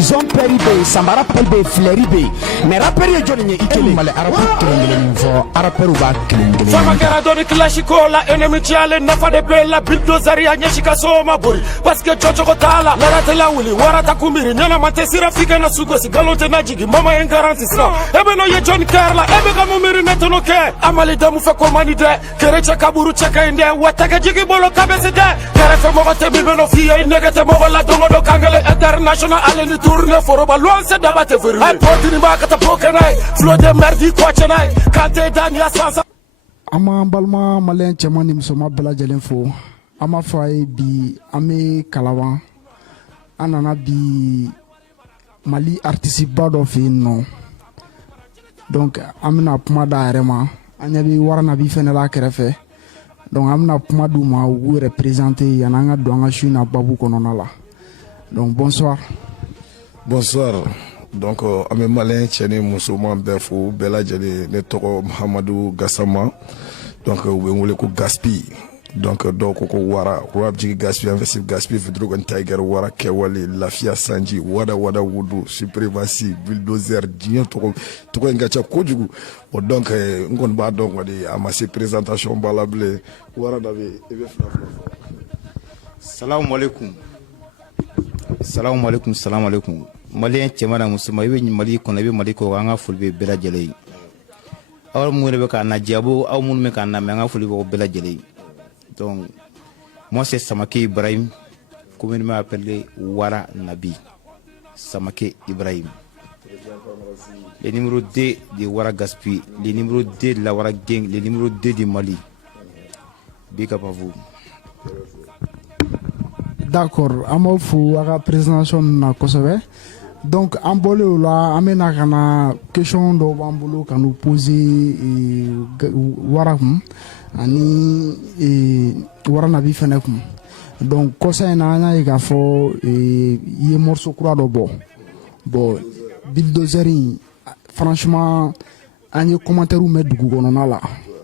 Bison Peribe, Samara Peribe, Fleribe. Mais rappel est Johnny Ikele. Male Arabu Killing for Araperuba Killing. Famagara Doni Clashikola, enemy Chiale, Nafa de Bella, Bildozaria, Nyashika Soma Buri, Paske Chocho Kotala, Laratela Willy, Warata Kumiri, Nana Matesira Fika Nasugosi, Galote Najigi, Mama and Garantis now. Ebeno ye John Carla, Ebeka Mumiri Netonoke, Amali Damufa Komani de, Kerecha Kaburu Chaka in there, Wataka Jigi Bolo Cabesi de, Kerefa Mogote Bibeno Fia, Negative Mogola Domodo Kangale, International Allen Tourne for Obalonse Dabate for I put in the back at the Pokanai, Flo de Merdi Quachanai, Kate Dania Sansa. Ama balma malen chamani msoma bela jelenfo ama fay bi ame kalawan anana bi Mali artiste bado fi no donc amna puma da rema anya bi warana bi fenela kerefe donc amna puma du ma wu représenter yananga doanga chuna babu konona la donc bonsoir donc ame malin chene musulman befo bela jeli ne toko Mahamadou Gassama donc we ngole ko gaspi donc ko wara rap jigi gaspi investir gaspi vidro gon tiger wara kewali lafia sanji wada wudu suprématie bulldozer dien toko ngacha kojugu o donc ngon ba donc wadi amasi présentation balable wara davi ebe flafla. Salam alaikum Malien Chemana Musuma Mali Konabi Maliko Anga Fulbe Bela Jelly. Our Munebeka Najiabo, our Munmeka Namanga Fulibo Bela Jelly. Donc, moi c'est Samake Ibrahim, comme il m'a appelé Wara Nabi. Samake Ibrahim. Le numéro 2 de Wara Gaspi, le numéro 2 de la Wara Gang, le numéro 2 du Mali. Big up à vous. D'accord, amo fu aga présentation na Kosovo. Donc en bolo la amena kana question do bambolo kan nous poser waram ani warana bi fenekum. Donc kosa na na ga fo ye morceau kura do bon Bildozeri franchement ani commentaire ou met dugu gonona la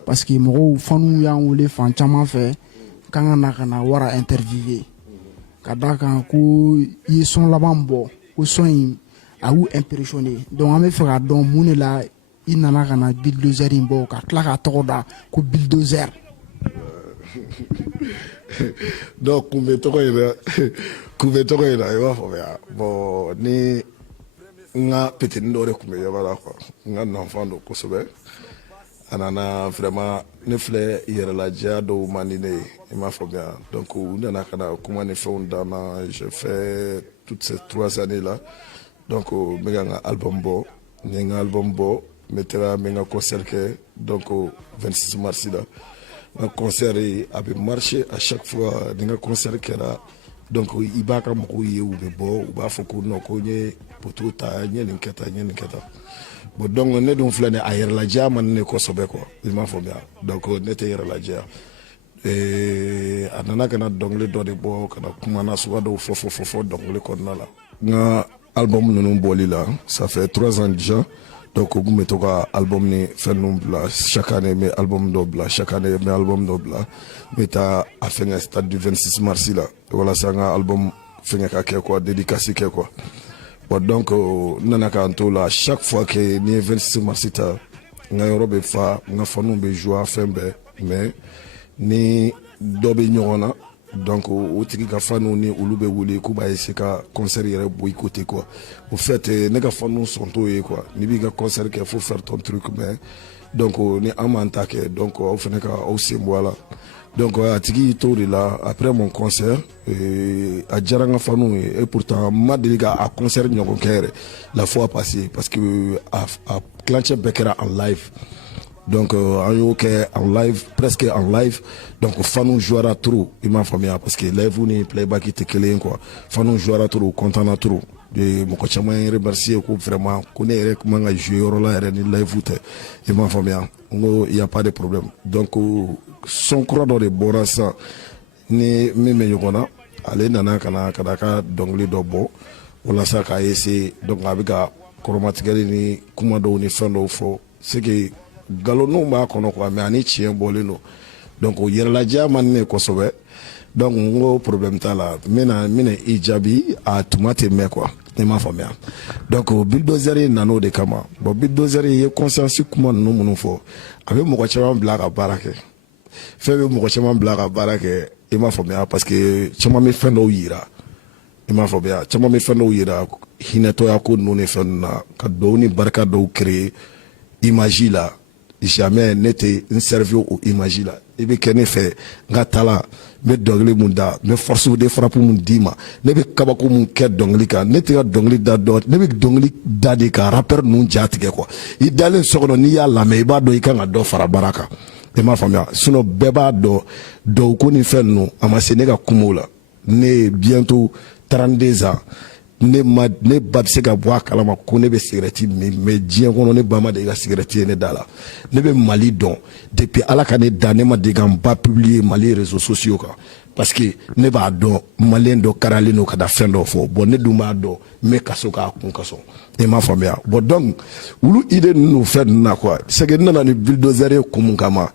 parce que mo fanu ya wole fan chama fe kan na kana wara interviewer kadaka ko yi son laban bo ko son a ou impressionné donc on me fera don munela inana kana Bulldozer bo ka klaka toda ko Bulldozer donc kumbe to ko ira yo fo ya bo ni nga petit ndore kumbe ya bala ko nga n'enfant do Kosobe anana vraiment ne flé hier la dia do manine il m'a fait bien donc on a comment ne fait je fais toutes ces 3 années là donc menga album bo mettra menga concert que donc 26 mars là un concert a marché à chaque fois d'un concert que là donc il va comme ou bo ou ba foko no ko nye poto ta nye nketa bon donc on est donc flâner ailleurs la dia man ne Kosobe quoi il m'a fait bien donc on était hier la dia et anana kana donc le do de bo kana kuma na suwa do fofo donc le konna la nga album non boli là ça fait 3 ans déjà donc vous mettez album ni fait non bla chaque année mais album double chaque année mais album double mais ta a fait un stade du 26 mars là voilà ça un album fait ka quoi dédicacé quoi bon donc nana kanto là chaque fois que ni 26 mars ta nga yorobe fa nga fanu be joie fembe mais ni dobe nyona donc au tiki ka fanu ni ulube wuli ku ba ese ka concert yere boycotter quoi au fait ne ka fanu sont toé quoi ni bi ka concert qu'il faut faire ton truc mais donc ni amanta que donc au fait ka au voilà donc à tiki tori là après mon concert à jaranga fanu et pourtant ma déliga à concert nyoko kere la fois passée parce que à clancher bekera en live. Donc en live presque en live donc fanu jouera trop il m'a famille parce que live ni playback était kelé quoi fanu jouera trop content na trop de mon coach m'a remercier ko vraiment connaît comment nga jouer là ni live te il m'a famille il y a pas de problème donc son croix dans les borasa ni meme yokona ale nana kana kadaka dongle dobo wala sa ka essayer donc abika chromatique ni kuma do ni fando fo c'est que galono ma kono quoi mais ani chien boleno donc o yera la diamant ne Kosobe donc ngo problème ta la mina ijabi a tomate me quoi i m'a faamuya donc bulldozer ye nan'o de kama bon bulldozer ye conscience kuma ninnu minnu fɔ a bɛ mɔgɔ caman bila ka baara kɛ fɛn bɛ mɔgɔ caman bila ka baara kɛ i m'a faamuya parce que caman bɛ fɛn dɔw yira i m'a faamuya caman bɛ fɛn dɔw yira hinɛtɔya ko ninnu ni fɛn ninnu na ka dɔw ni barika dɔw créer image la jamais ne tɛ n servir o image la i bɛ kɛ ne fɛ n ka taa la n bɛ dɔnkili mun da n bɛ force de frappe mun d'i ma ne bɛ kabako mun kɛ dɔnkili kan ne tɛ ka dɔnkili da dɔ ne bɛ dɔnkili da de ka rappeur ninnu ja tigɛ quoi i dalen so kɔnɔ n'i y'a lamɛn i b'a dɔn i kan ka dɔ fara baara kan i m'a faamuya sinon bɛɛ b'a dɔn dɔw ko ni fɛn ninnu a ma se ne ka kumaw la ne ye bientôt 32 ans ne ba bɛ se ka bɔ a kalama ko ne bɛ cigarette min mais diɲɛ kɔnɔ ne ba ma deli ka cigarette ye ne da la ne bɛ Mali dɔn depuis Ala ka ne da ne ma deli ka n ba publier Mali réseaux sociaux kan parce que ne b'a dɔn maliyɛn dɔ kariyalen don ka da fɛn dɔ fɔ bon ne dun b'a dɔn n bɛ kaso k'a kun kaso i m'a faamuya bon donc olu idée ninnu fɛn ninnu na quoi c'est que n nana ni bulldozer ye kun mun kama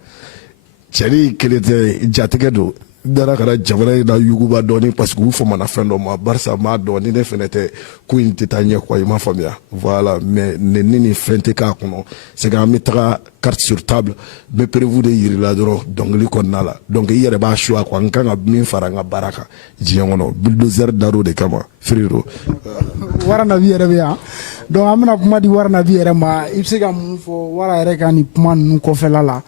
cɛni kelen tɛ jatigɛ don dara kana jamana in na yuguba dɔɔni parce que u famana fɛn dɔ ma barisa m'a dɔn ni ne fɛnɛ tɛ ko in tɛ taa ɲɛ quoi i m'a faamuya voilà mais ne ni fɛn tɛ k'a kɔnɔ c'est que an bɛ taga carte sur table n bɛ prévu de yirila dɔrɔn dɔnkili kɔnɔna la donc i yɛrɛ b'a choix quoi n kan ka min fara n ka baara kan diɲɛ kɔnɔ bulldozer dar'o de kama frérot Wara Nabi yɛrɛ bɛ yan donc an bɛna kuma di Wara Nabi yɛrɛ ma i bɛ se ka mun fɔ Wara yɛrɛ ka nin kuma ninnu kɔfɛla la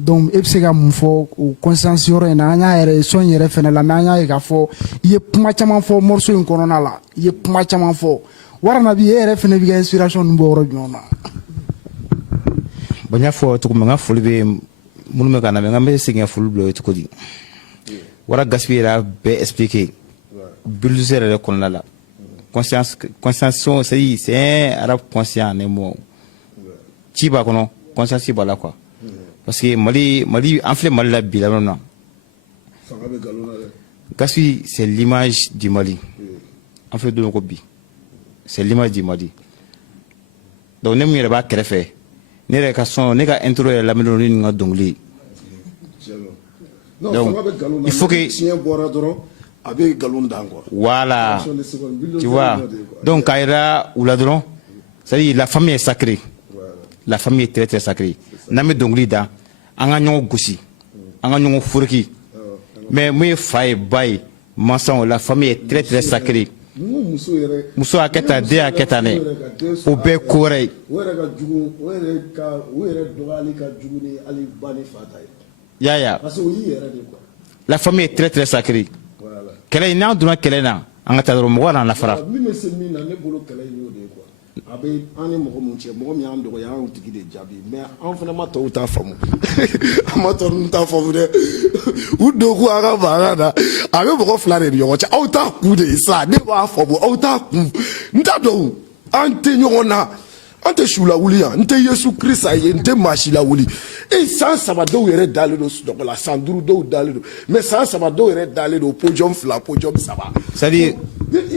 donc e bɛ se ka mun fɔ o conscience yɔrɔ in na an y'a yɛrɛ son yɛrɛ fɛnɛ la mais an y'a ye k'a fɔ i ye kuma caman fɔ morceau in kɔnɔna la i ye kuma caman fɔ Wara Nabi e yɛrɛ fɛnɛ bɛ ka inspiration ninnu bɔ yɔrɔ jumɛn na. Bon n y'a fɔ cogo min n ka foli bɛ minnu bɛ ka na mɛ n ka bɛ segin ka foli bila o ye cogo di Wara Gaspi yɛrɛ bɛɛ expliqué bulldozer yɛrɛ kɔnɔna la conscience c'est un arabe conscient ne mɔ ci b'a kɔnɔ conscience b'a la quoi. Parce que Mali en fait Mali la bi la non. Gaspi c'est l'image du Mali. En fait de nos bi. C'est l'image du Mali. Donc ne mi reba kɛrɛfɛ ne yɛrɛ ka son ne ka intro yɛrɛ lamɛn ni nga dongli. Donc il faut que voilà. Tu vois. Donc Kaira ou la dron, c'est-à-dire la famille est sacrée. La famille est très très sacrée. N'ame dongli da an ka ɲɔgɔn gosi an ka ɲɔgɔn foriki mais mun ye fa ye ba ye mansaw la famille est très très sacrée muso y'a kɛ tan den y'a kɛ tan dɛ o bɛɛ ye ko wɛrɛ ye yaya la famille est très très sacrée kɛlɛ in n'an donna kɛlɛ in na an ka taa dɔrɔn mɔgɔ n'an lafara a bɛ an ni mɔgɔ mun cɛ mɔgɔ min y'an dɔgɔya an tigi de jaabi mais an fana ma tɔw t'a faamu an ma tɔw ninnu t'a faamu dɛ u don ko an ka baara na a bɛ mɔgɔ fila de ni ɲɔgɔn cɛ aw t'a kun de ye sa ne b'a faamu aw t'a kun n t'a dɔn an tɛ ɲɔgɔn na an tɛ su lawuli yan n tɛ Yesu Kirisa ye n tɛ maa si lawuli san 3 dɔw yɛrɛ dalen don sunɔgɔ la san 5 dɔw dalen don mais san 3 dɔw yɛrɛ dalen don podium 2 podium 3 c'est-à-dire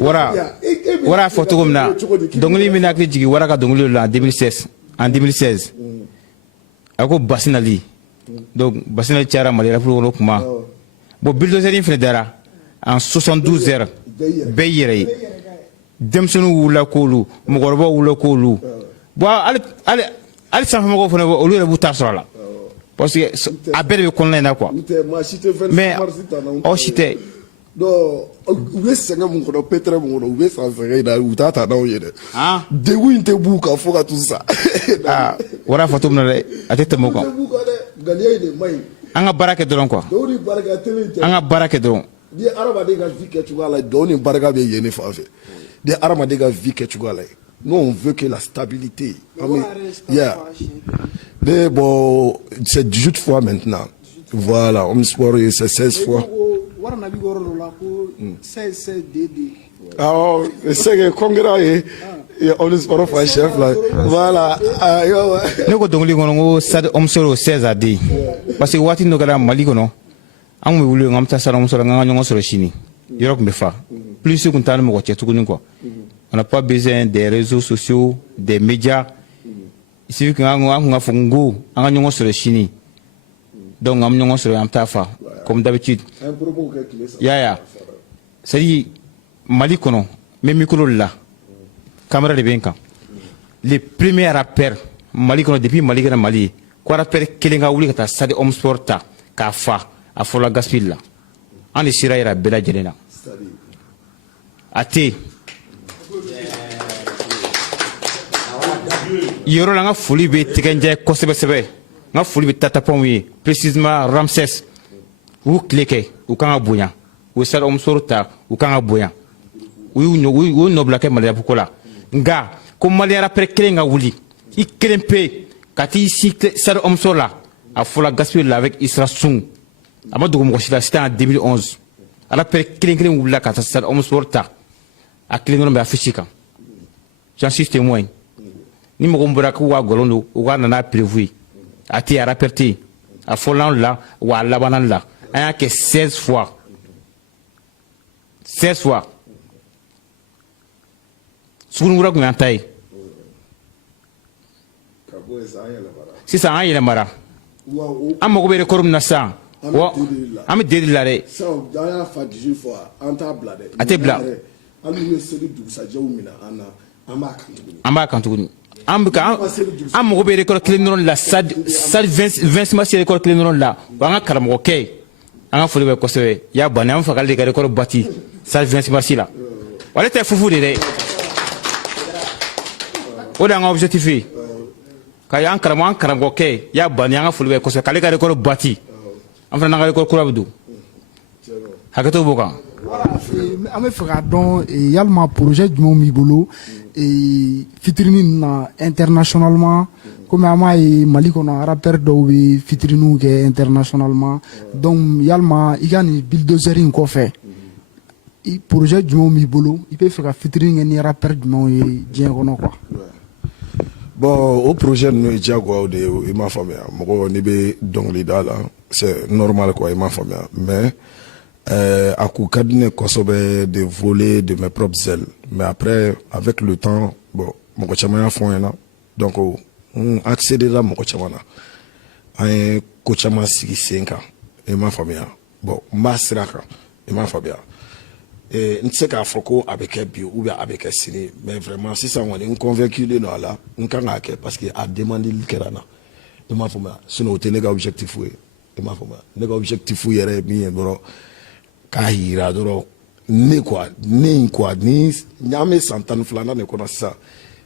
Wara fɔ cogo min na dɔnkili min hakili jigin Wara ka dɔnkili la en 2016 a ko Basinali donc Basinali cayara Mali rap kɔnɔ kuma bon bulldozer in fɛnɛ dara en 72 heures bɛɛ yɛrɛ ye denmisɛnninw wulila k'olu mɔgɔkɔrɔbaw wulila k'olu bon hali sanfɛmɔgɔw fɛnɛ olu yɛrɛ b'u ta sɔrɔ a la parce que a bɛɛ de bɛ kɔnɔna in na quoi mais aw si tɛ non u bɛ sɛgɛn mun kɔnɔ pétré mun kɔnɔ u bɛ san sɛgɛn in na u t'a ta n'aw ye dɛ degun in tɛ b'u kan fo ka t'u sa Wara fɔ cogo min na dɛ a tɛ tɛmɛ o kan ŋaniya in de man ɲi an ka baara kɛ dɔrɔn quoi an ka baara kɛ dɔrɔn ni adamaden ka vie kɛcogoya la dɔw ni barika bɛ yen ne fan fɛ ni adamaden ka vie kɛcogoya la nous on veut que la stabilité mais bon c'est 18 fois maintenant voilà on sport c'est 16 fois alors c'est que congrès on sport fa chef là voilà ne ko dɔnkili kɔnɔ ko stade omsoro 16 a den parce que waati dɔ kɛra Mali kɔnɔ an kun bɛ wuli an bɛ taa stade omsoro an ka ɲɔgɔn sɔrɔ sini yɔrɔ kun bɛ fa plus kun t'an ni mɔgɔ cɛ tuguni quoi on n'a pas besoin des réseaux sociaux des médias il suffit que an kun ka fɔ ngo an ka ɲɔgɔn sɔrɔ sini donc an bɛ ɲɔgɔn sɔrɔ an bɛ taa fa comme d'habitude yaya c'est-à-dire Mali kɔnɔ n bɛ micro la caméra de bɛ kan le premier rappeur Mali kɔnɔ depuis Mali kɛra Mali ye ko rappeur kelen ka wuli ka taa stade Omsport ta k'a fa a fɔra gaspille la an de sira yira bɛɛ lajɛlen na a tɛ yen yɔrɔ la n ka foli bɛ tigɛnjɛ kosɛbɛ kosɛbɛ n ka foli bɛ tatapɔnw ye précisément Ramsès u tile kɛ u kan ka bonya u stade Omsport ta u kan ka bonya u y'u nɔbila kɛ maliyabuko la nka ko maliyɛn rappeur kelen ka wuli i kelen pe ka t'i si stade Omsport la a fɔra gaspille la avec Isra Sun a ma dogo mɔgɔ si la c'était en 2011 rappeur kelen wulila ka taa stade Omsport ta a kelen dɔrɔn bɛ affiche kan j'en suis témoin ni mɔgɔ min bɔra k'u ka gɔlɔn don u ka nana prévu a tɛ yen a rappeur tɛ yen a fɔlan la wa a labanna la an y'a kɛ 16 fois Sugunukura kun y'an ta ye sisan an yɛlɛmara an mago bɛ record min na sisan an bɛ deli la dɛ a tɛ bila an b'a kan tuguni an mago bɛ record kelen dɔrɔn la stade 20 mars record kelen dɔrɔn la wa an ka karamɔgɔkɛ ye an ka foli bɛ kosɛbɛ y'a banni an fɛ k'ale de ka record bati stade 20 mars la wa ale tɛ fufu de dɛ o de y'an ka objectif ye ka an karamɔgɔkɛ y'a banni an ka foli bɛ kosɛbɛ k'ale ka record bati an fana n'an ka record kura bɛ don hakɛto b'o kan. an bɛ fɛ k'a dɔn yalima projet jumɛn b'i bolo fitiri na internationalement komi an b'a ye Mali kɔnɔ rappeur dɔw bɛ fitiriniw kɛ internationalement donc yalima i ka nin bulldozer in kɔfɛ projet jumɛn b'i bolo i bɛ fɛ ka fitiri kɛ ni rappeur jumɛn ye diɲɛ kɔnɔ quoi. Bon, au projet nous est quoi de il m'a formé mɔgɔ n'i bɛ dɔnkili da la c'est normal quoi il m'a formé mais a kun ka di ne kosɛbɛ de voler de mes propres ailes mais après avec le temps bon mɔgɔ caman y'a fɔ n ɲɛna donc n accédera mɔgɔ caman na an ye ko caman sigi sen kan i m'a faamuya bon n b'a sira kan i m'a faamuya n tɛ se k'a fɔ ko a bɛ kɛ bi ou bien a bɛ kɛ sini mais vraiment sisan kɔni n convainculen don a la n kan k'a kɛ parce que a demandeli kɛra n na i m'a faamuya sinon o tɛ ne ka objectif ye i m'a faamuya ne ka objectif yɛrɛ ye min ye dɔrɔn k'a yira dɔrɔn ne quoi ni an bɛ san 12nan de kɔnɔ sisan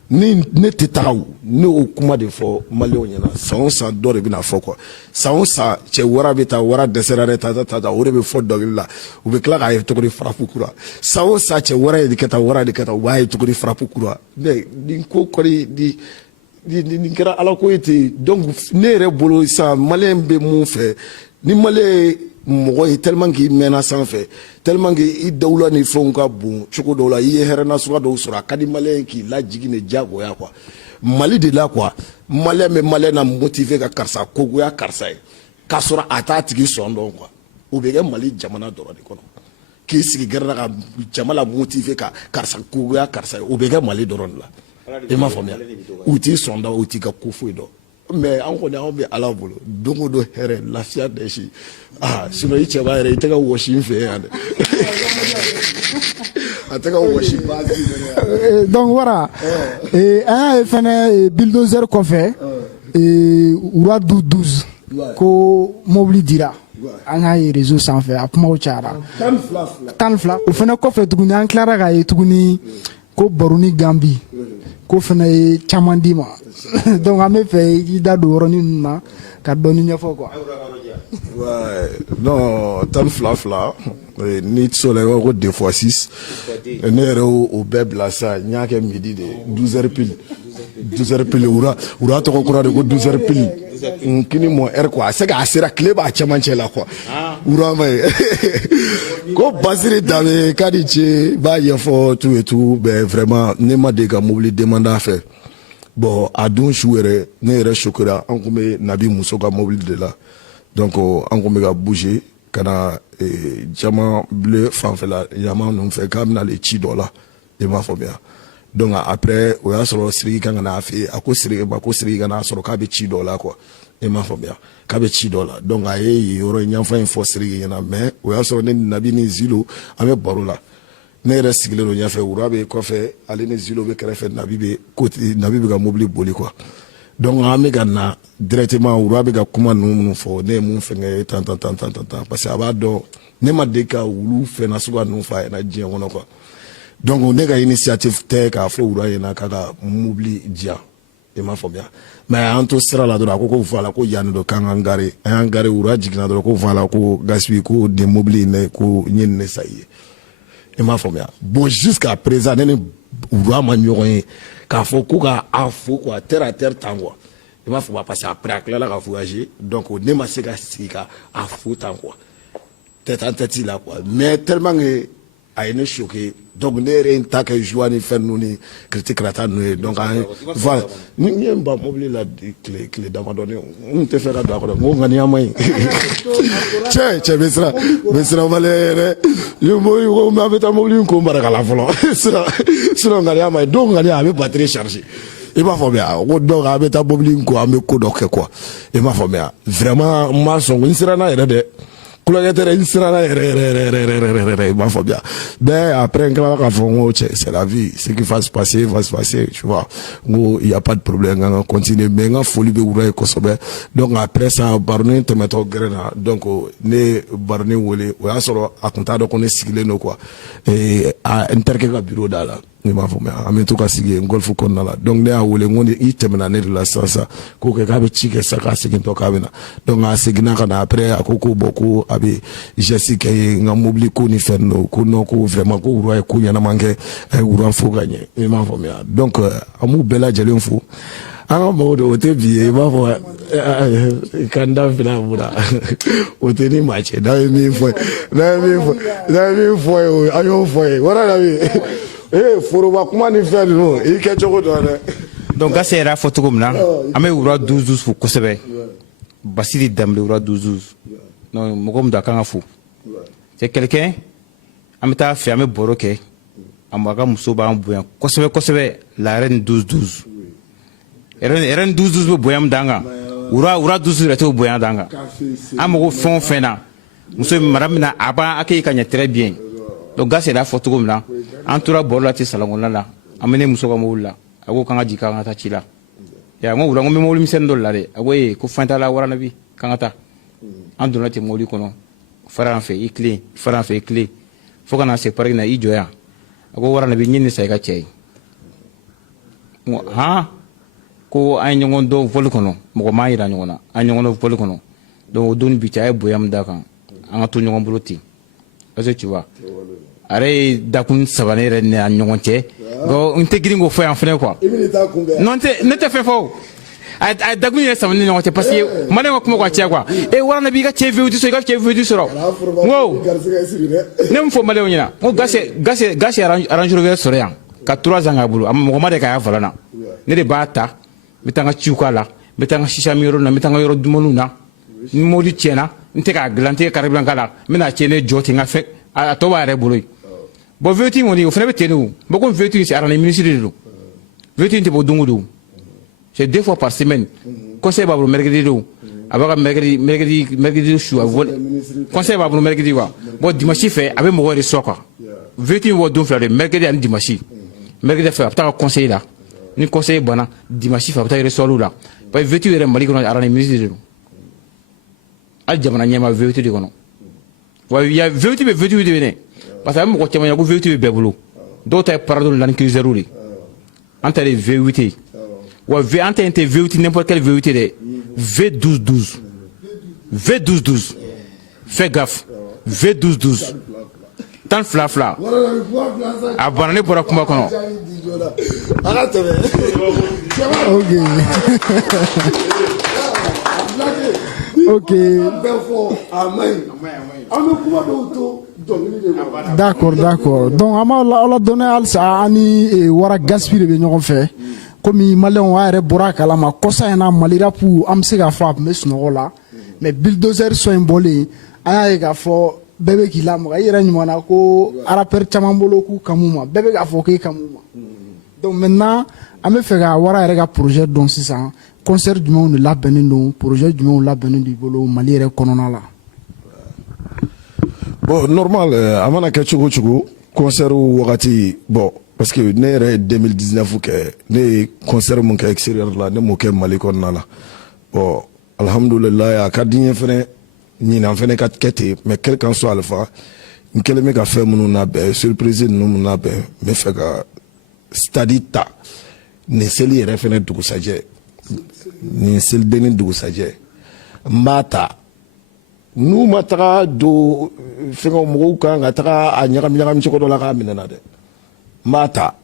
ni ne tɛ taga o ne y'o kuma de fɔ maliyɛnw ɲɛna san o san dɔ de bɛna fɔ quoi san o san cɛ wara bɛ taa wara dɛsɛra dɛ ta o de bɛ fɔ dɔnkili la u bɛ tila k'a ye cogo di farapu kura san o san cɛ wara ye de kɛ tan wara de kɛ tan u b'a ye cogo di farapu kura mais nin ko kɔni nin kɛra ala ko ye ten donc ne yɛrɛ bolo sisan maliyɛn bɛ mun fɛ ni maliyɛn mɔgɔ ye tellement k'i mɛnna sanfɛ tellement que i dawula ni fɛnw ka bon cogo dɔw la i ye hɛrɛ nasuguya dɔw sɔrɔ a ka di maliyɛn k'i lajigin de diyagoya quoi mali de la quoi maliyɛn bɛ maliyɛn na motiver ka karisa kogoya karisa ye k'a sɔrɔ a t'a tigi sɔn dɔn quoi o bɛ kɛ mali jamana dɔrɔn de kɔnɔ k'i sigi gɛrɛla ka jama la motiver ka karisa kogoya karisa ye o bɛ kɛ mali dɔrɔn de la i m'a faamuya u t'i sɔn da u t'i ka ko foyi dɔn mais an kɔni an bɛ ala bolo don o don hɛrɛ lafiya dɛ si sinon i cɛ b'a yɛrɛ i tɛ ka wɔsi n fɛ yan dɛ a tɛ ka wɔsi baasi donc wara an y'a ye fɛnɛ bulldozer kɔfɛ uradu 12 ko mobili dira an y'a ye réseau sanfɛ a kumaw cayara 12 o fɛnɛ kɔfɛ tuguni an tilara k'a ye tuguni ko baroni Gambi ko fɛnɛ ye caman d'i ma donc an bɛ fɛ i k'i da don yɔrɔnin ninnu na ka dɔɔni ɲɛfɔ quoi. Ouais, non, tan fila ni sola i b'a ko 2 fois 6 ne yɛrɛ o bɛɛ bila sa n y'a kɛ midi de 12h pile ura tɔgɔ kura de ko 12h pile n kini mɔ heure quoi c'est que a sera tile b'a cɛmancɛ la quoi ura ma ye ko Basiri Dabe k'a ni ce b'a ɲɛfɔ tout et tout mais vraiment ne ma deli ka mobili demande a fɛ bon a don su yɛrɛ ne yɛrɛ choquera an kun bɛ Nabi muso ka mobili de la donc an kun bɛ ka bouger ka na jama bleu fanfɛla ɲama ninnu fɛ k'a bɛna le ci dɔ la i m'a faamuya donc après o y'a sɔrɔ Siriki kan ka n'a fɛ yen a ko Siriki ma ko Siriki ka n'a sɔrɔ k'a bɛ ci dɔ la quoi i m'a faamuya k'a bɛ ci dɔ la donc a ye yen yɔrɔ ɲɛfɔ in fɔ Siriki ɲɛna mais o y'a sɔrɔ ne ni Nabi ni Zilo an bɛ baro la ne yɛrɛ sigilen don ɲɛfɛ wura bɛ kɔfɛ ale ni zilo bɛ kɛrɛfɛ nabi bɛ ka mobili boli quoi donc an bɛ ka na directement wura bɛ ka kuma ninnu minnu fɔ ne ye mun fɛngɛ tan parce que a b'a dɔn ne ma deli ka wulu fɛn na suguya ninnu f'a ɲɛna diɲɛ kɔnɔ quoi donc ne ka initiative tɛ k'a fɔ wura ɲɛna k'a ka mobili diyan i m'a faamuya mais an to sira la dɔrɔn a ko voilà ko yanni dɔ k'an k'an gare an y'an gare wura jiginna dɔrɔn ko voilà ko gaspille ko nin mobili in dɛ ko n ye nin de sa i ye i m'a faamuya bon jusqu'à présent ne ni wura ma ɲɔgɔn ye k'a fɔ ko k'a fo quoi terre à terre tan quoi i m'a faamuya parce que après a tilala ka voyager donc ne ma se ka sigi ka a fo tan quoi tête en tête la quoi mais tellement que a ye ne choqué donc ne yɛrɛ ye n ta kɛ joie ni fɛn ninnu ni critique la ta ninnu ye donc voilà ni ye n ban mobili la tile damadɔni n tɛ fɛ ka don a kɔnɔ n ko ŋaniya ma ɲi cɛ bɛ siran maliyɛn yɛrɛ ko a bɛ taa mobili in ko maraka la fɔlɔ sinon ŋaniya ma ɲi donc ŋaniya a bɛ batterie charger i b'a faamuya ko donc a bɛ taa mobili in ko an bɛ ko dɔ kɛ quoi i m'a faamuya vraiment n ma sɔn n siranna yɛrɛ dɛ kulonkɛ n siranna yɛrɛ i m'a faamuya mais après n tilala k'a fɔ n ko cɛ c'est la vie ce qui va se passer tu vois n ko il y a pas de problème n ka continuer mais n ka foli bɛ wura ye kosɛbɛ donc après ça baroni tɛmɛtɔ gɛrɛ na donc ne ye baroni wele o y'a sɔrɔ a tun t'a dɔn ko ne sigilen don quoi n terikɛ ka bureau da la i m'a faamuya an bɛ to ka sigi yen golf kɔnɔna la donc ne y'a wele n ko i tɛmɛna ne de la sisan k'o kɛ k'a bɛ ci kɛ sisan k'a segin tɔ k'a bɛ na donc a seginna ka na après a ko bɔn ko a bɛ geste kɛ ye n ka mobili ko ni fɛn ninnu ko non ko vraiment ko wura ye ko ɲɛnama kɛ a ye wura fo ka ɲɛ i m'a faamuya donc an b'u bɛɛ lajɛlen fo an ka mɔgɔw de o tɛ bi ye i b'a fɔ kan da fila mun na o tɛ ni maa cɛ n'a ye min fɔ ye an y'o fɔ ye wara la bi foroba kuma ni fɛn ninnu i kɛ cogo dɔn dɛ donc Gase yɛrɛ y'a fɔ cogo min na an bɛ wura 12-12 fo kosɛbɛ Basiri Dambele wura 12-12 donc mɔgɔ min don a kan ka fo c'est quelqu'un an bɛ taa fɛ an bɛ baro kɛ a ka muso b'an bonya kosɛbɛ kosɛbɛ la reine 12-12 reine 12-12 bɛ bonya min d'an kan wura 12 yɛrɛ t'o bonya d'an kan an mago fɛn o fɛn na muso mara min na a b'a accueillir ka ɲɛ très bien donc Gase yɛrɛ y'a fɔ cogo min na an tora baro la ten salon kɔnɔna la an bɛ ne muso ka mobili la a ko k'an ka jigin k'an ka taa ci la n ko wula n ko n bɛ mobili misɛnnin dɔ la dɛ a ko ko fɛn t'a la wara nabi k'an ka taa an donna ten mobili kɔnɔ fara an fɛ i tilen fara an fɛ i tilen fo ka na se pariki na i jɔ yan a ko wara nabi n ye nin sa i ka cɛ ye n ko han ko an ye ɲɔgɔn dɔn voli kɔnɔ mɔgɔ m'a yira ɲɔgɔn na an ye ɲɔgɔn dɔn voli kɔnɔ donc o don ni bi cɛ a ye bonya min d'a kan an ka to ɲɔgɔn bolo ten est-ce que tu vois a yɛrɛ ye dakun saba ne yɛrɛ ni a ɲɔgɔn cɛ n tɛ girin k'o fɔ yan fɛnɛ quoi non ne tɛ fɛn fɔ a ye dakun yɛrɛ saba ne ni ɲɔgɔn cɛ parce que maliyɛn ka kuma ka cɛ quoi wara na b'i ka cɛ VOT sɔrɔ i ka cɛ VOT sɔrɔ n ko ne min fɔ maliyɛnw ɲɛna n ko Gase arrangeur wɛrɛ sɔrɔ yan ka 3 ans k'a bolo a mɔgɔ ma de k'a y'a falan na ne de b'a ta n bɛ taa n ka ciw k'a la n bɛ taa n ka sisa min yɔrɔ na n bɛ taa n ka yɔrɔ dumaniw na ni mobili tiɲɛna n tɛ k'a dilan n tɛ carburant k'a la n bɛna tiɲɛ ne jɔ ten n ka fɛn a tɔ b'a yɛrɛ bolo yen bon VOT kɔni o fana bɛ ten de o bon comme VOT c'est arani ministre de don VOT tɛ bɔ don o don c'est 2 fois par semaine conseil b'a bolo mercredi don a b'a ka mercredi su a bɛ conseil b'a bolo mercredi quoi bon dimanche fɛ a bɛ mɔgɔ de sɔn quoi VOT bɛ bɔ don fila de mercredi ani dimanche mercredi fɛ a bɛ taa ka conseil la ni conseil banna dimanche fɛ a bɛ taa résolve la parce que VOT yɛrɛ Mali kɔnɔ arani ministre de don hali jamana ɲɛmaa VOT de kɔnɔ wa VOT bɛ VOT de bɛ ne parce que a bɛ mɔgɔ caman ye ko VOT bɛ bɛɛ bolo dɔw ta ye paradon la ni cruiser de an ta de V8 wa an ta yen tɛ V8 n'importe quel V8 dɛ V12-12 V12-12 fais gaffe V12-12 tan fila a banna ne bɔra kuma kɔnɔ ok d'accord donc an b'a ala dɔnni halisa an ni wara gaspille de bɛ ɲɔgɔn fɛ komi maliyɛnw a yɛrɛ bɔra a kalama kɔsa in na mali rapu an bɛ se k'a fɔ a tun bɛ sunɔgɔ la mais bulldozer sɔn in bɔlen an y'a ye k'a fɔ bɛɛ bɛ k'i lamaga i yɛrɛ ɲuman na ko rappeur caman bolo k'u kamu ma bɛɛ bɛ k'a fɔ k'e kamu ma donc maintenant an bɛ fɛ ka wara yɛrɛ ka projet dɔn sisan concert jumɛnw de labɛnnen don projet jumɛnw labɛnnen don i bolo mali yɛrɛ kɔnɔna la bon normal a mana kɛ cogo o cogo concert wagati bon parce que ne yɛrɛ 2019 kɛ ne ye concert mun kɛ extérieur la ne m'o kɛ Mali kɔnɔna la bon alhamdulillah a ka di n ye fɛnɛ ɲinan fɛnɛ ka kɛ ten mais quel qu'en soit alpha n kɛlen bɛ ka fɛn minnu labɛn surprise ninnu minnu labɛn n bɛ fɛ ka stade ta nin seli yɛrɛ fɛnɛ dugusajɛ nin selidenni dugusajɛ n b'a ta n'u ma taga don fɛngɛw mɔgɔw kan ka taga a ɲagami cogo dɔ la k'a minɛ na dɛ n b'a ta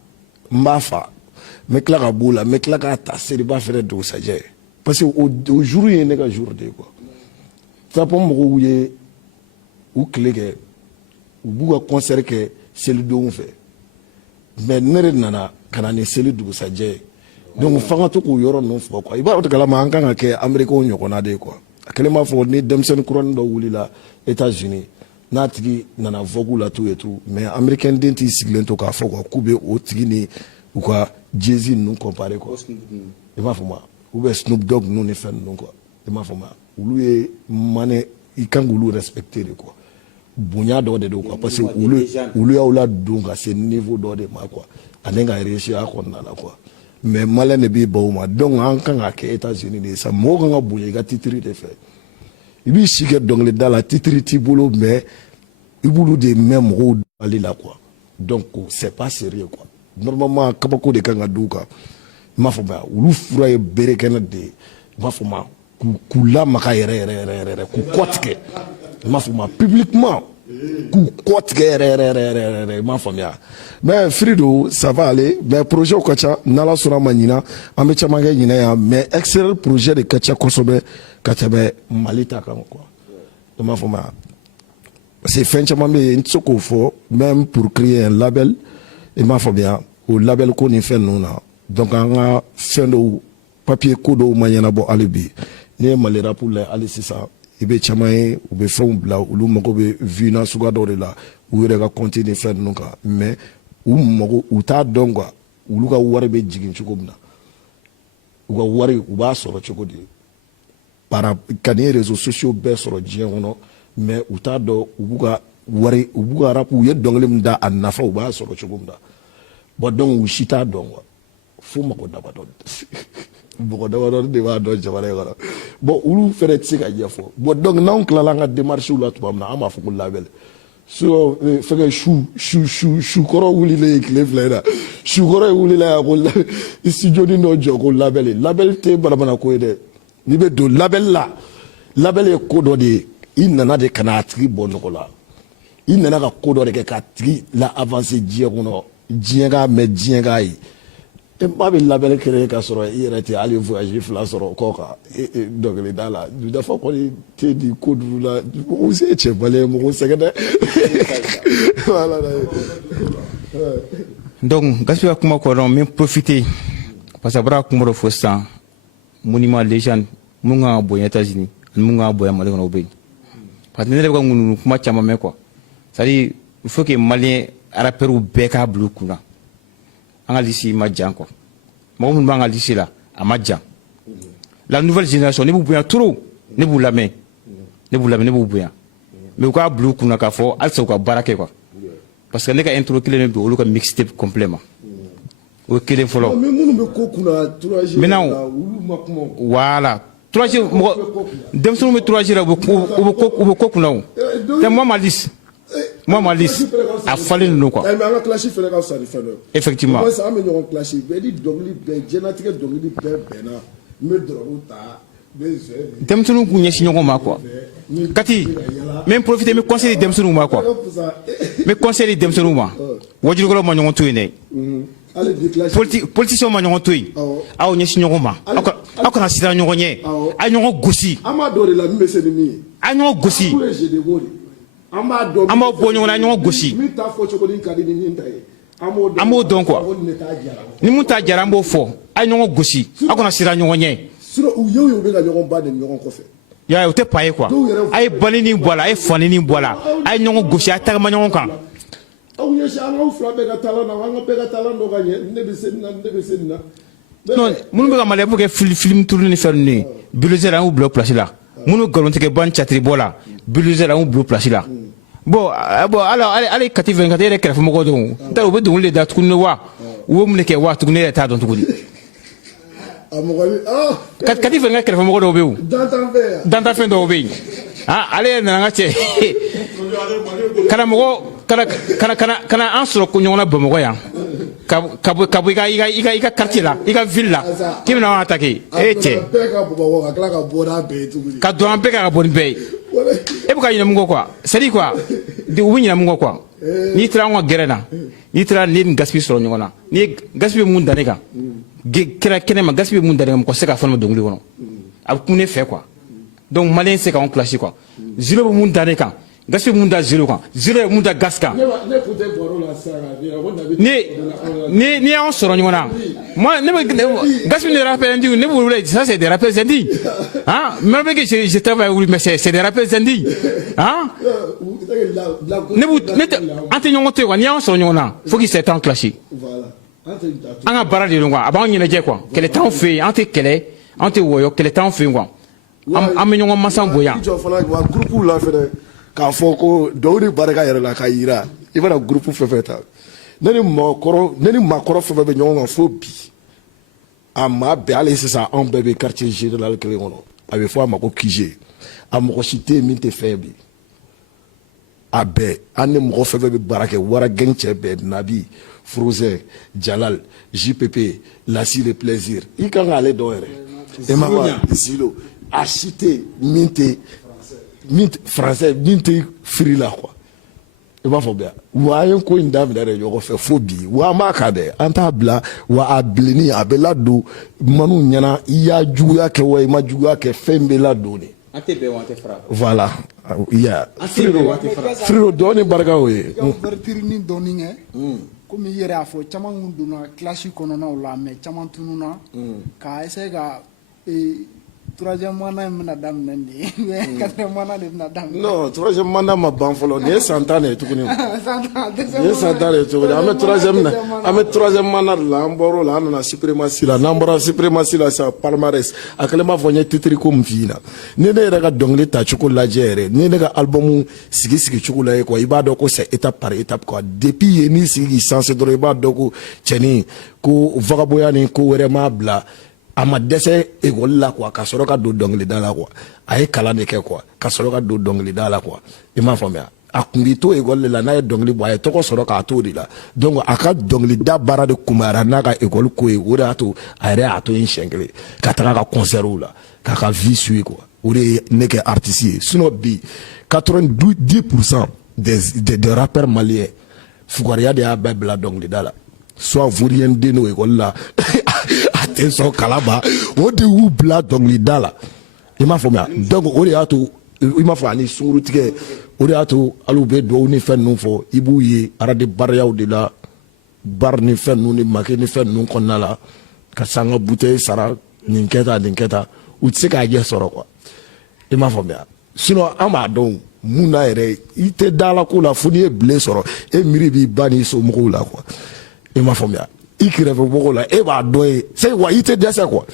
n b'a fa n bɛ tila ka b'o la n bɛ tila k'a ta seliba fɛnɛ dugusajɛ parce que o jour ye ne ka jour de ye quoi sapɔ mɔgɔw ye u tile kɛ u b'u ka concert kɛ selidenw fɛ mais ne de nana ka na ni seli dugusajɛ ye donc f'an ka to k'o yɔrɔ ninnu fɔ quoi i b'a dɔn kalama an kan ka kɛ américains ɲɔgɔnna de ye quoi a kɛlen b'a fɔ ni denmisɛnnin kuranin dɔ wulila États-Unis n'a tigi nana vogue la tout et tout mais américain den t'i sigilen to k'a fɔ quoi k'u bɛ o tigi ni u ka Jay-Z ninnu comparer quoi i m'a fɔ ma ou bien Snoop Dogg ninnu ni fɛn ninnu quoi i m'a fɔ ma olu ye mane i kan k'olu respecter de quoi bonya dɔ de don quoi parce que olu y'aw ladon ka se niveau dɔ de ma quoi ani ka réussir a kɔnɔna la quoi mais malin de b'i baw ma donc an kan ka kɛ États-Unis de sa mɔgɔ kan ka bonya i ka titre de fɛ i b'i si kɛ dɔnkilida la titre t'i bolo mais i b'olu de mɛn mɔgɔw dabali la quoi donc c'est pas sérieux quoi normalement kabako de kan ka d'u kan i m'a fɔ ma olu fura ye berekɛnɛ de ye i m'a fɔ ma k'u lamaga yɛrɛ k'u kɔtigɛ i m'a fɔ ma publiquement k'u kɔtigɛ yɛrɛ i m'a faamuya mais Frido ça va aller mais projet ka ca n'Ala sɔnna ma ɲina an bɛ caman kɛ ɲina yan mais excellent projet de ka ca kosɛbɛ ka tɛmɛ Mali ta kan quoi i m'a fɔ ma parce que fɛn caman bɛ yen n tɛ se k'o fɔ même pour créer un label i m'a faamuya o label ko ni fɛn ninnu na donc an ka fɛn dɔw papier ko dɔw ma ɲɛnabɔ hali bi n'i ye Mali rap lajɛ hali sisan i bɛ caman ye u bɛ fɛnw bila olu mago bɛ vue na suguya dɔ de la u yɛrɛ ka compte ni fɛn ninnu kan mais u t'a dɔn quoi olu ka wari bɛ jigin cogo min na u ka wari u b'a sɔrɔ cogo di ka ni réseaux sociaux bɛɛ sɔrɔ diɲɛ kɔnɔ mais u t'a dɔn u b'u ka wari u b'u ka rap u ye dɔnkili min da a nafa u b'a sɔrɔ cogo min na bon donc u si t'a dɔn quoi fo mɔgɔ dabadɔ mɔgɔ damadɔ de b'a dɔn jamana in kɔnɔ bon olu fɛnɛ tɛ se ka ɲɛfɔ bon donc n'anw tilala an ka démarches la tuma min na an b'a fɔ ko label so fɛnkɛ su kɔrɔ wulilen tile fila in na su kɔrɔ ye wulila yan ko studio dɔ jɔ ko label tɛ manamana ko ye dɛ n'i bɛ don label ye ko dɔ de ye i nana de ka na a tigi bɔ nɔgɔ la i nana ka ko dɔ de kɛ k'a tigi la avancer diɲɛ kɔnɔ diɲɛ k'a mɛn diɲɛ k'a ye e ba bɛ label kɛrɛ k'a sɔrɔ i yɛrɛ tɛ hali voyage fila sɔrɔ kɔ kan dɔnkilida la dafa kɔni tɛ di ko duuru la mɔgɔw se cɛ bali ye mɔgɔw sɛgɛn dɛ donc Gaspi ka kuma kɔnɔ n bɛ profiter parce que a bɔra kuma dɔ fɔ sisan monument légende mun kan ka bonya États-Unis ani mun kan ka bonya Mali kɔnɔ o bɛ yen parce que ne yɛrɛ bɛ ka ŋununu kuma caman mɛn quoi c'est à dire il faut que Malien rappeurs bɛɛ k'a bila u kunna an ka liste ma jan quoi mɔgɔ minnu b'an ka liste la a ma jan la nouvelle génération ne b'u bonya trop ne b'u lamɛn ne b'u bonya mais u k'a bila u kunna k'a fɔ halisa u ka baara kɛ quoi parce que ne ka intro kelen bɛ olu ka mixtape complet ma o ye kelen fɔlɔ mais minnu bɛ ko kunna 3G maintenant voilà 3G mɔgɔ denmisɛnninw bɛ 3G la u bɛ ko kunna o c'est moi ma liste a falen ninnu quoi mais an ka classe fɛnɛ ka fisa ni fɛn dɔ ye effectivement parce que an bɛ ɲɔgɔn classe bɛɛ ni dɔnkili bɛɛ diɲɛlatigɛ dɔnkili bɛɛ bɛnna n bɛ dɔrɔgu ta denmisɛnninw k'u ɲɛsin ɲɔgɔn ma quoi kati n bɛ profiter n bɛ conseil di denmisɛnninw ma quoi n bɛ conseil di denmisɛnninw ma wajulukɛlaw ma ɲɔgɔn to yen dɛ politiciens ma ɲɔgɔn to yen aw ɲɛsin ɲɔgɔn ma aw kana siran ɲɔgɔn ɲɛ a ye ɲɔgɔn gosi an b'a dɔn de la min bɛ se ni min ye a ye ɲɔgɔn gosi an b'a bɔ ɲɔgɔn na a ye ɲɔgɔn gosi min t'a fɔ cogo ka di ni min ta ye an b'o dɔn quoi ni mun t'a diyara an b'o fɔ a ye ɲɔgɔn gosi aw kana siran ɲɔgɔn ɲɛ u ye u bɛ ka ɲɔgɔn ba de ɲɔgɔn kɔfɛ ya o tɛ pa ye quoi a ye balini bɔ a la a ye fanini bɔ a la a ye ɲɔgɔn gosi a ye tagama ɲɔgɔn kan aw ɲɛsin an k'aw fila bɛɛ ka talan na an ka bɛɛ ka talan dɔ ka ɲɛ ne bɛ se nin na ne bɛ se nin na non minnu bɛ ka Mali pour que film tourner ni fɛn ninnu ye Bulldozer an y'u bila place la minnu galontigɛ ban catiri bɔ la Bulldozer an y'u bila place la bon alors allez kati 24 yɛrɛ kɛrɛfɛ mɔgɔw dɔrɔn n t'a dɔn u bɛ dɔnkili de da tuguni wa u bɛ mun de kɛ wa tuguni ne yɛrɛ t'a dɔn tuguni kati 24 kɛrɛfɛ mɔgɔ dɔw bɛ yen dantanfɛn dɔw bɛ yen ale yɛrɛ nana n ka cɛ kana an sɔrɔ ko ɲɔgɔn na Bamakɔ yan ka bɔ i ka quartier la i ka ville la k'i bɛna an attaquer cɛ ka don an bɛɛ ka bɔ ni bɛɛ ye e bɛ ka ɲinɛ mun kɔ quoi c'est à dire quoi u bɛ ɲinɛ mun kɔ quoi n'i taara an ka gɛrɛn na n'i taara ne ni Gaspi sɔrɔ ɲɔgɔn na ni Gaspi bɛ mun da ne kan kɛnɛ ma Gaspi bɛ mun da ne kan mɔgɔ tɛ se k'a fɔ ne ma dɔnkili kɔnɔ a bɛ kun ne fɛ quoi donc maliyɛn tɛ se k'anw clash quoi Zilo bɛ mun da ne kan Gaspi mun da Zilo kan Zilo ye mun da Gas kan ni y'anw sɔrɔ ɲɔgɔn na moi Gaspi ne rappelle indignes ne vous voulez ça c'est des rappels indignes hein même que je travaille oui mais c'est des rappels indignes hein an tɛ ɲɔgɔn to yen quoi ni y'anw sɔrɔ ɲɔgɔn na faut qu'il s'est en clashé an ka baara de don quoi a b'anw ɲɛnajɛ quoi kɛlɛ t'anw fɛ yen an tɛ kɛlɛ an tɛ wɔyɔ kɛlɛ t'anw fɛ yen quoi an bɛ ɲɔgɔn mansaw bonya wa groupe la fɛnɛ k'a fɔ ko dɔw de barika yɛrɛ la ka yira i bɛna groupe fɛn fɛn ta ne ni maakɔrɔ fɛn fɛn bɛ ɲɔgɔn kan fo bi a maa bɛɛ hali sisan anw bɛɛ bɛ quartier général kelen kɔnɔ a bɛ fɔ a ma ko QG a mɔgɔ si tɛ yen min tɛ fɛn bi a bɛɛ an ni mɔgɔ fɛn fɛn bɛ baara kɛ wara gɛn cɛ bɛɛ Nabi Frozɛ Jalal JPP Lassi le plaisir i kan k'ale dɔn yɛrɛ e ma fɔ Zilo a si tɛ min tɛ français min tɛ firi la quoi i b'a fɔ bɛɛ wa an ye ko in daminɛ de ɲɔgɔn fɛ fo bi wa an b'a kan dɛ an t'a bila wa a bilenni a bɛ ladon manu ɲɛna i y'a juguya kɛ wa i ma juguya kɛ fɛn bɛ ladon de an tɛ bɛn wa an tɛ fara voilà Friro dɔɔni barika o ye ouverture ni dɔɔni kɛ komi i yɛrɛ y'a fɔ caman kun donna classe kɔnɔnaw la mais caman tununa ka essayer ka troisième mandat in bɛna daminɛ de mais quatrième mandat de bɛna daminɛ non troisième mandat ma ban fɔlɔ nin ye san 10 de ye tuguni nin ye san 10 de ye tuguni an bɛ troisième mandat de la an bɔr'o la an nana suprématie la n'an bɔra suprématie la sa palmarès a kɛlen b'a fɔ n ye titre ko min f'i ɲɛna ni ne yɛrɛ ka dɔnkili tacogo lajɛ yɛrɛ ni ne ka album sigi cogo la ye quoi i b'a dɔn ko c'est étape par étape quoi depuis yen n'i sigi k'i sensé dɔrɔn i b'a dɔn ko cɛnin ko vagabondsya ni ko wɛrɛ m'a bila a ma dɛsɛ école la quoi ka sɔrɔ ka don dɔnkilida la quoi a ye kalan de kɛ quoi ka sɔrɔ ka don dɔnkilida la quoi i m'a faamuya a kun b'i to école de la n'a ye dɔnkili bɔ a ye tɔgɔ sɔrɔ k'a to de la donc a ka dɔnkilida baara de kunbayara n'a ka école ko ye o de y'a to a yɛrɛ y'a to yen siɲɛ kelen ka taga ka concertw la k'a ka vie suit quoi o de ye ne kɛ artiste ye sinon bi 90% des rappeurs maliens fugariya de y'a bɛɛ bila dɔnkilida la soit vaurien den n'o école la a tɛ sɔn kalama o de y'u bila dɔnkilida la i m'a faamuya donc o de y'a to i m'a fɔ ani sunkurutigɛ o de y'a to hali u bɛ duwawu ni fɛn ninnu fɔ i b'u ye radio barayaw de la bar ni fɛn ninnu ni make ni fɛn ninnu kɔnɔna la ka sanga bouteille sara nin kɛ tan u tɛ se k'a ɲɛ sɔrɔ quoi i m'a faamuya sinon an b'a dɔn mun na yɛrɛ i tɛ da la ko la fo n'i ye bile sɔrɔ e miiri b'i ba n'i somɔgɔw la quoi i m'a faamuya i kɛrɛfɛ mɔgɔw la e b'a dɔn ye c'est wa i tɛ dɛsɛ quoi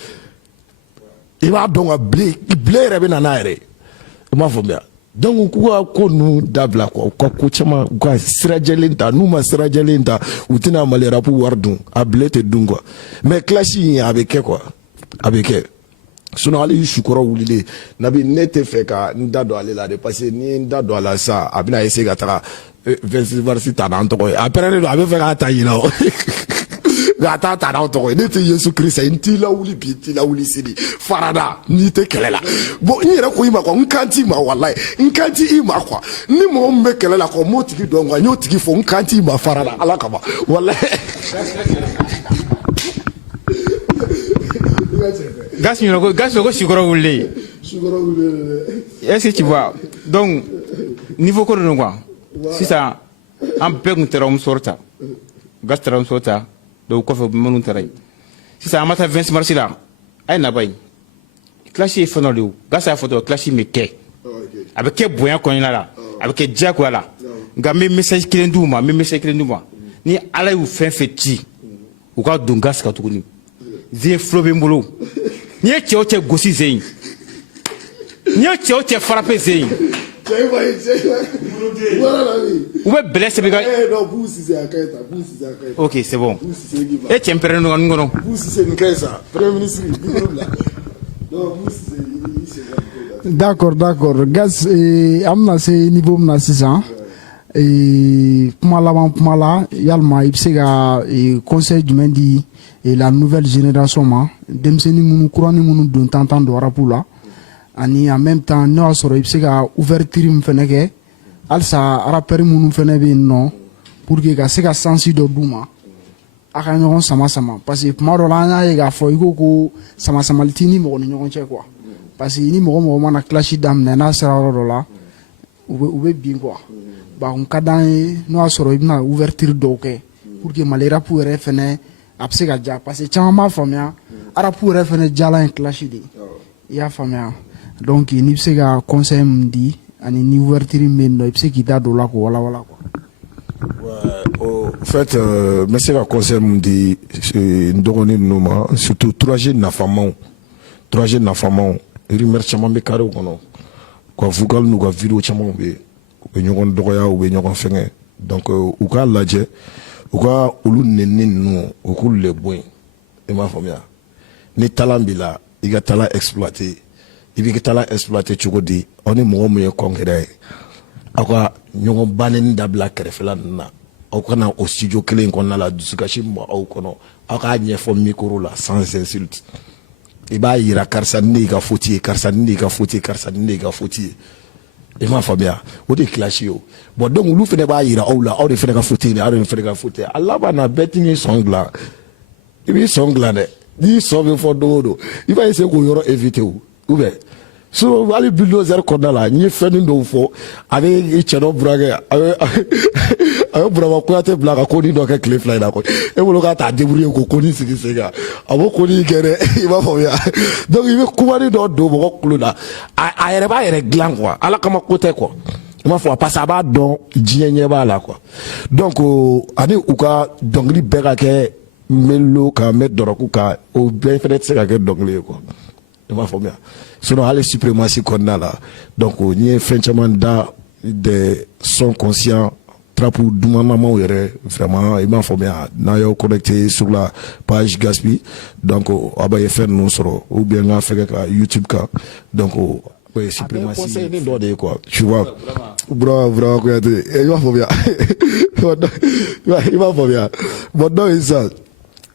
i b'a dɔn ka bile yɛrɛ bɛ na n'a yɛrɛ i m'a faamuya donc k'u ka ko ninnu dabila quoi u ka ko caman u ka sirajɛlen ta n'u ma sirajɛlen ta u tɛna Mali rap wari dun a bile tɛ dun quoi mais clash in a bɛ kɛ quoi a bɛ kɛ sinon hali sukɔrɔ wulilen Nabi ne tɛ fɛ ka n da don ale la de parce que ni n da don a la sisan a bɛna essayer ka taga 26 mars ta n'an tɔgɔ ye a pɛrɛnnen don a bɛ fɛ k'a ta ɲina o nka a ta n'anw tɔgɔ ye ne tɛ Yesu Kirisa ye n t'i lawuli bi n t'i lawuli sini farada n'i tɛ kɛlɛ la bon n yɛrɛ ko i ma quoi n kan t'i ma walayi n kan t'i ma quoi ni mɔgɔ min bɛ kɛlɛ la quoi n m'o tigi dɔn quoi n y'o tigi fɔ n kan t'i ma farada Ala kama walayi. Gas ko sikɔrɔ wulilen est-ce que tu vois donc niveau ko don quoi sisan an bɛɛ kun taara muso ta Gas taara muso ta donc kɔfɛ minnu taara yen sisan an ma taa 20 mars la a ye naba yen clash ye fɛn dɔ de ye Gas y'a fɔ dɔrɔn clash bɛ kɛ a bɛ kɛ bonya kɔnɔna la a bɛ kɛ diyagoya la nka n bɛ message kelen d'u ma ni Ala y'u fɛn fɛn ci u ka don Gas kan tuguni zen flo bɛ n bolo n'i ye cɛ o cɛ gosi zen n'i ye cɛ o cɛ frappe zen Ou bien blessé, mais non, vous, si c'est à Kaita, vous, si c'est à Kaita. ok, c'est bon. Vous, si c'est Guiba. Et tiens, père, nous, non. Vous, si c'est Nkaisa, Premier ministre, non, vous, si c'est D'accord, d'accord. Gas, amna se niveau na sisan. Kuma la yalma i bɛ se ka conseil jumɛn di la nouvelle génération ma denmisɛnnin minnu kuranin minnu don tantan don arabu la ani en même temps ne y'a sɔrɔ i bɛ se ka ouverture min fɛnɛ kɛ halisa rapɛri minnu fɛnɛ bɛ yen nɔ pour que ka se ka sansi dɔ d'u ma a ka ɲɔgɔn sama sama parce que tuma dɔ la an y'a ye k'a fɔ i ko sama samali t'i ni mɔgɔ ni ɲɔgɔn cɛ quoi parce que ni mɔgɔ mana classe daminɛ n'a sera yɔrɔ dɔ la u bɛ bin quoi. N ka d'an ye n'o y'a sɔrɔ i bɛna ouverture dɔw kɛ pour que Mali rap yɛrɛ fɛnɛ a bɛ se ka ja parce que caman b'a faamuya rap yɛrɛ fɛnɛ jala ye clash de i y'a faamuya donc n'i bɛ se ka conseil min di ani ni ouverture min bɛ yen nɔ i bɛ se k'i da don o la k'o walawala quoi. Au fait, n bɛ se ka conseil min di n dɔgɔnin ninnu ma surtout 3G nafamaw rumeur caman bɛ carré kɔnɔ ka vocal n'u ka vidéo caman bɛ yen. U bɛ ɲɔgɔn dɔgɔya u bɛ ɲɔgɔn fɛngɛ donc u k'a lajɛ u ka olu nɛni ninnu u k'olu le bɔ yen i m'a faamuya ni talent b'i la i ka talent exploiter i b'i ka talent exploiter cogo di aw ni mɔgɔ min ye concurrent ye aw ka ɲɔgɔn banni dabila kɛrɛfɛla ninnu na aw kana o studio kelen kɔnɔna la dusukasi min b'aw kɔnɔ aw k'a ɲɛfɔ micro la sans insulte i b'a yira karisa nin de y'i ka faute ye karisa nin de y'i ka faute ye karisa nin de y'i ka faute ye. I m'a faamuya o de clash yo bon donc olu fɛnɛ b'a yira aw la aw de fɛnɛ ka faute ni aw de fɛnɛ ka faute a laban na bɛɛ t'i ni sɔn dilan i b'i sɔn dilan dɛ n'i sɔn bɛ fɔ don o don i b'a essayer k'o yɔrɔ éviter ou bien so hali bulldozer kɔnɔna la n ye fɛnnin dɔw fɔ a bɛ i cɛ dɔ burakɛ a bɛ Burama Kuyate bila ka koni dɔ kɛ tile 2 in na koyi e bolo k'a t'a débrouiller k'o koni sigi sen kan a b'o koni kɛ dɛ i b'a faamuya donc i bɛ kumani dɔ don mɔgɔ kulo la a yɛrɛ b'a yɛrɛ dilan quoi ala kama ko tɛ quoi i m'a fɔ parce que a b'a dɔn diɲɛ ɲɛ b'a la quoi donc ani u ka dɔnkili bɛɛ ka kɛ melo ka mɛ dɔrɔku kan o bɛɛ fɛnɛ tɛ se ka kɛ dɔnkili ye quoi i m'a faamuya sinon hali suprématie kɔnɔna la donc n ye fɛn caman da des sons conscients trapu dumanamaw yɛrɛ vraiment i m'a faamuya n'a y'aw connecté sur la page Gaspi donc a b'a ye fɛn ninnu sɔrɔ ou bien n ka fɛgɛ ka YouTube kan donc suprématie conseil ni dɔ de ye quoi tu vois Burama Kuyate i m'a faamuya i m'a faamuya bon donc sisan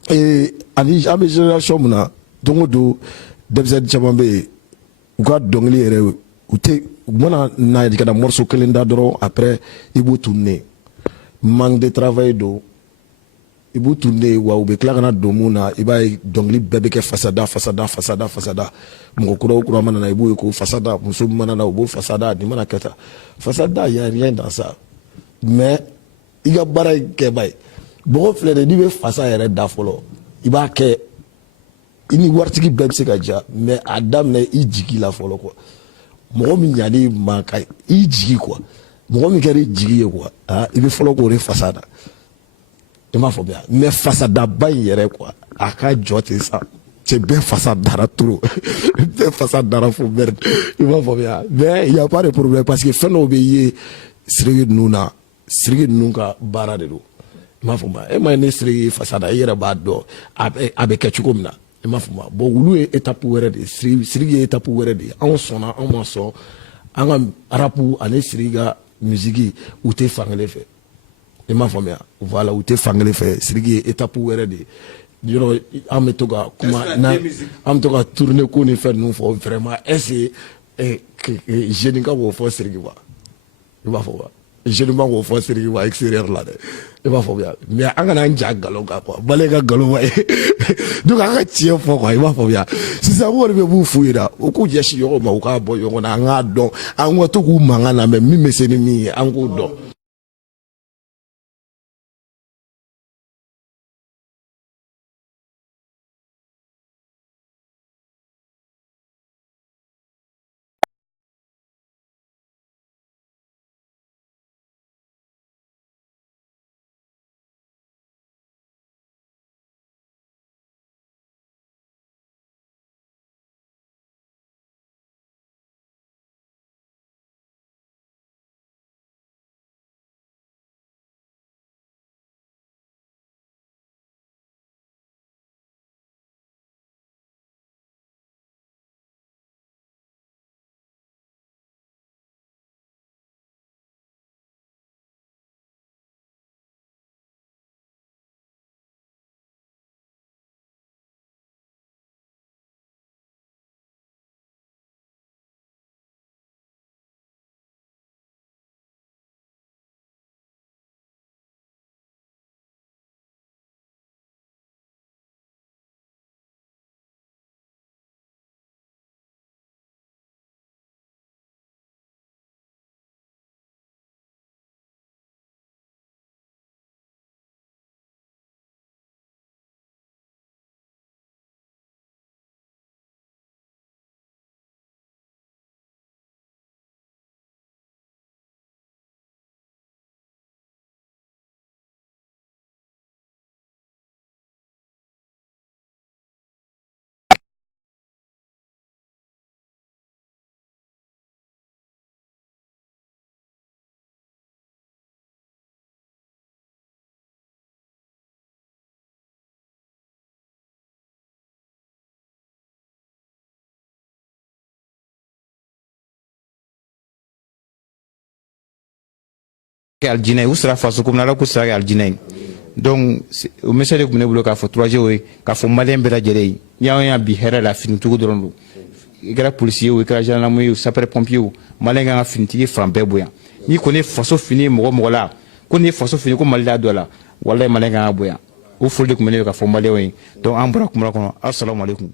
ani an bɛ génération min na don o don denmisɛnnin caman bɛ yen u ka dɔnkili yɛrɛ u tɛ u mana n'a ye ka na morceau kelen da dɔrɔn après i b'u tourner manque de travail don i b'u tourner wa u bɛ tila ka na don mun na i b'a ye dɔnkili bɛɛ bɛ kɛ fasada mɔgɔ kura o kura mana na i b'o ye ko fasada muso mana na u b'o fasada nin mana kɛ tan fasada y a rien dans ça mais i ka baara in kɛ b'a ye mɔgɔ filɛ de n'i bɛ fasa yɛrɛ da fɔlɔ i b'a kɛ i ni waritigi bɛɛ bɛ se ka ja mais a daminɛ i jigi la fɔlɔ quoi mɔgɔ min ɲan'i ma ka i jigi quoi mɔgɔ min kɛra i jigi ye quoi i bɛ fɔlɔ k'o de fasada i m'a fɔ bien mais fasadaba in yɛrɛ quoi a ka jɔ ten sa cɛ bɛɛ fasadara trop bɛɛ fasadara fo merde i m'a fɔ bien mais il y a pas de problème parce que fɛn dɔw bɛ ye Sidiki ninnu na Sidiki ninnu ka baara de don i m'a fɔ bien e ma ye ne Sidiki fasada i yɛrɛ b'a dɔn a bɛ kɛ cogo min na i m'a fɔ bon wulu ye étape wɛrɛ de ye Sidiki ye étape wɛrɛ de ye anw sɔnna anw ma sɔn an ka rapu ani Sidiki ka musique u tɛ fankelen fɛ i m'a faamuya voilà u tɛ fankelen fɛ Sidiki ye étape wɛrɛ de ye yɔrɔ an bɛ to ka kuma an bɛ to ka tourner ko ni fɛn ninnu fɔ vraiment est-ce que jeune ka b'o fɔ Sidiki wa i b'a fɔ wa jeune ma k'o fɔ Sidiki wa extérieur la dɛ i b'a fɔ bien mais an kana an ja nkalon kan quoi bale ka nkalon ma ye donc an ka tiɲɛ fɔ quoi i b'a fɔ bien sisan ko de bɛ b'u f'u ye da u k'u ɲɛsin ɲɔgɔn ma u k'a bɔ ɲɔgɔn na an k'a dɔn an ka to k'u mankan lamɛn min bɛ se ni min ye an k'o dɔn. aljinɛ u sera faso ko ala ko sera kɛ aljinɛ donc o message de kun ne bolo k'a fɔ 3G o ye k'a fɔ maliyɛn bɛɛ lajɛlen y'a bi hɛrɛ la finitugu dɔrɔn don i kɛra policier o i kɛra gendarme o sapeur pompier o maliyɛn kan ka finitigi fan bɛɛ bonya n'i kɔni ye faso fini mɔgɔ la ko n'i ye faso fini ko mali la dɔ la walayi maliyɛn kan ka bonya o foli de kun bɛ ne bɛ ka fɔ maliyɛnw ye donc an bɔra kuma kɔnɔ assalamu alaikum